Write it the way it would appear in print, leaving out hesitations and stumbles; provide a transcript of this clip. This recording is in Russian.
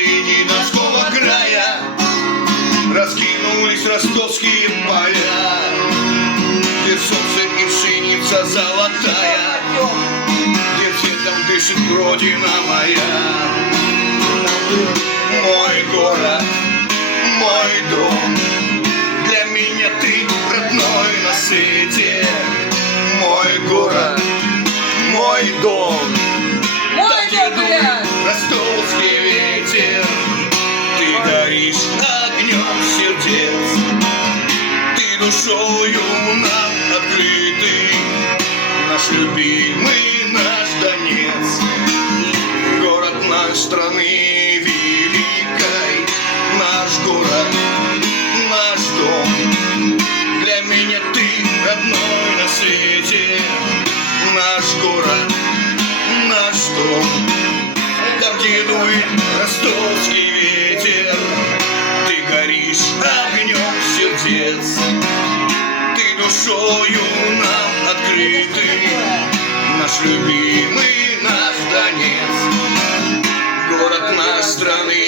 пустыни Донского края раскинулись ростовские поля, где солнце и пшеница золотая, где цветом дышит родина моя. Мой город, мой дом, для меня ты родной на свете. Мой город, мой дом, там, где дует ростовский ветер. Ты горишь огнем сердец, ты душою нам открытый, наш любимый, наш Донец. Город нашей страны великой, наш город, наш дом, для меня ты родной на свете. Наш город, наш дом, там, где дует ростовский ветер. Ты горишь огнем сердец, ты душою нам открытый, наш любимый, наш Донец. Город нашей страны